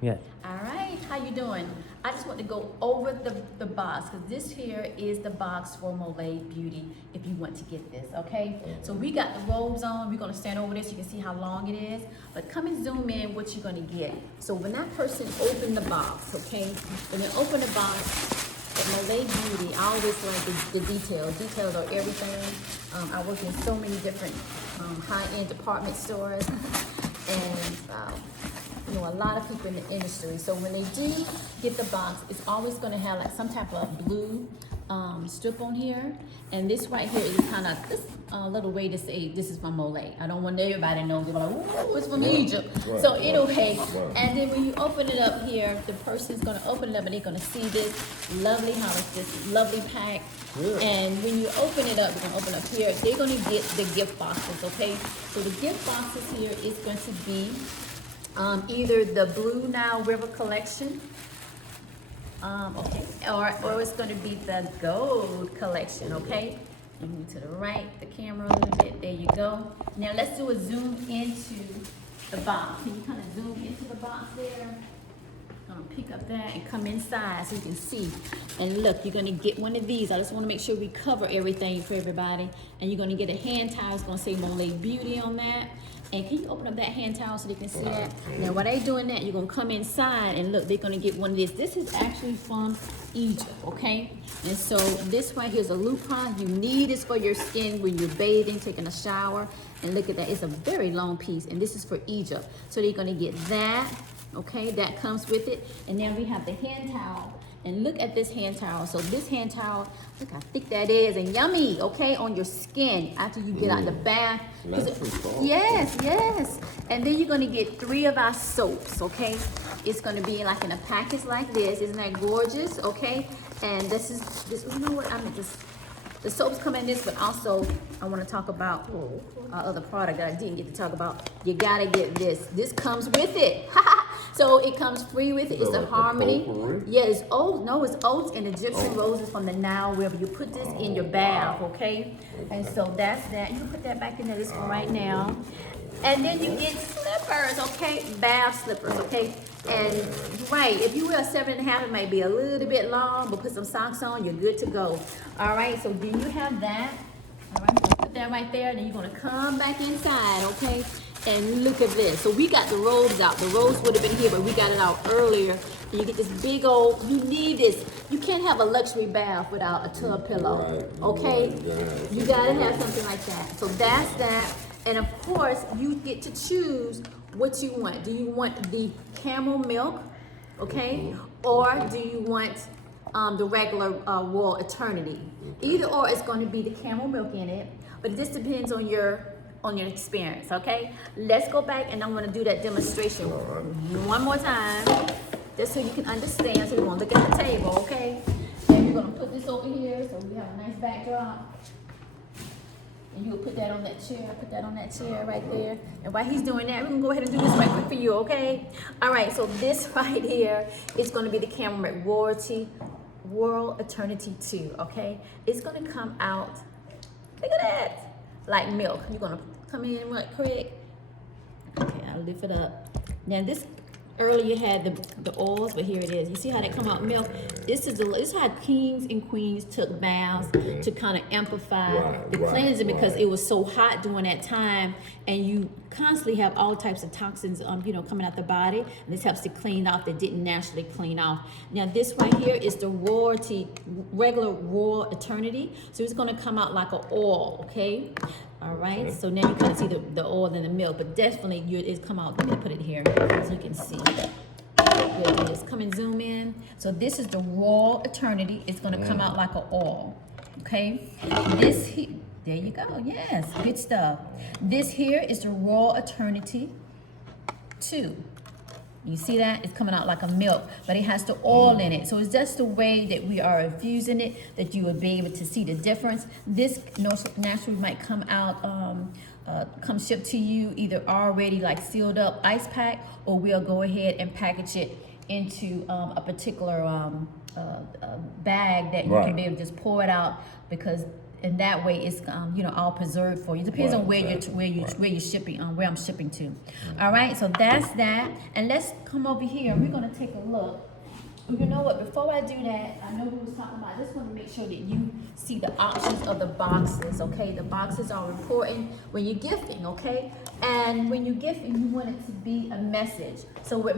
Yes. All right, how you doing? I just want to go over the box because this here is the box for MOLIAE Beauty if you want to get this, okay? So we got the robes on. We're going to stand over this. You can see how long it is. But come and zoom in what you're going to get. So when that person opened the box, okay? When they open the box at MOLIAE Beauty, I always like the details. Details are everything. I work in so many different high-end department stores. And you know, a lot of people in the industry. So when they do get the box, it's always going to have like some type of blue strip on here. And this right here is kind of this little way to say this is from MOLIAE. I don't want everybody to know. They're like, oh, it's from Egypt. Right. So anyway, and then when you open it up here, the person's going to open it up and they're going to see this lovely house, this lovely pack. Yeah. And when you open it up, you're going to open up here, they're going to get the gift boxes, okay? So the gift boxes here is going to be either the Blue Nile River collection, okay, or it's going to be the gold collection, okay? You move to the right, the camera a little bit, there you go. Now let's do a zoom into the box. Can you kind of zoom into the box there? Gonna pick up that and come inside so you can see. And look, you're gonna get one of these. I just wanna make sure we cover everything for everybody. And you're gonna get a hand towel. It's gonna say MOLIAE Beauty on that. And can you open up that hand towel so they can see that? Now, while they doing that, you're gonna come inside and look, they're gonna get one of this. This is actually from Egypt, okay? And so this right here is a Lupron. You need this for your skin when you're bathing, taking a shower. And look at that, it's a very long piece. And this is for Egypt. So they're gonna get that, okay? That comes with it. And then we have the hand towel. And look at this hand towel. So this hand towel, look how thick that is and yummy, okay, on your skin after you get out the bath. Yes, yes. And then you're gonna get 3 of our soaps, okay? It's gonna be like in a package like this. Isn't that gorgeous, okay? And this, you know what, the soaps come in this, but also I wanna talk about our other product that I didn't get to talk about. You gotta get this. This comes with it. So it comes free with it. It's a harmony. Yeah, it's oats. No, it's oats and Egyptian roses from the Nile River. You put this in your bath, okay? And so that's that. You can put that back in there, this one right now. And then you get slippers, okay? Bath slippers, okay? And right, if you wear a 7.5, it might be a little bit long, but put some socks on, you're good to go. All right, so then you have that. All right, so put that right there. Then you're gonna come back inside, okay? And look at this. So we got the robes out. The robes would have been here, but we got it out earlier. And you get this big old, you need this. You can't have a luxury bath without a tub pillow, okay? You gotta have something like that. So that's that. And of course, you get to choose what you want. Do you want the camel milk, okay? Or do you want the regular Royal Eternity? Either or, it's going to be the camel milk in it, but this depends on your experience, okay? Let's go back and I'm gonna do that demonstration one more time, just so you can understand. So we're gonna look at the table, okay? And you're gonna put this over here so we have a nice backdrop. And you'll put that on that chair, right there. And while he's doing that, we're gonna go ahead and do this right quick for you, okay? All right, so this right here is gonna be the Camel Milk Royal Eternity 2, okay? It's gonna come out, look at that, like milk. You're gonna come in right quick. Okay, I'll lift it up. Now this, earlier had the oils, but here it is. You see how they come out milk? This is how kings and queens took baths to kind of amplify the cleansing because it was so hot during that time, and you constantly have all types of toxins, you know, coming out the body. And this helps to clean off that didn't naturally clean off. Now this right here is the regular Royal Eternity. So it's going to come out like an oil, okay? All right, so now you kind of see the oil and the milk, but definitely it's come out. Let me put it here so you can see. Good, just come and zoom in. So this is the Royal Eternity. It's going to come out like an oil, okay? This here, there you go. Yes, good stuff. This here is the Royal Eternity 2. You see that? It's coming out like a milk, but it has the oil in it. So it's just the way that we are infusing it that you would be able to see the difference. This naturally might come out, come shipped to you either already like sealed up ice pack, or we'll go ahead and package it into a particular bag that you can be able to just pour it out, because and that way it's you know, all preserved for you. Depends on where you're shipping, where I'm shipping to. All right, so that's that. And let's come over here. We're gonna take a look. You know what? Before I do that, I know we was talking about. I just want to make sure that you see the options of the boxes. Okay, the boxes are important when you're gifting. Okay, and when you're gifting, you want it to be a message. So with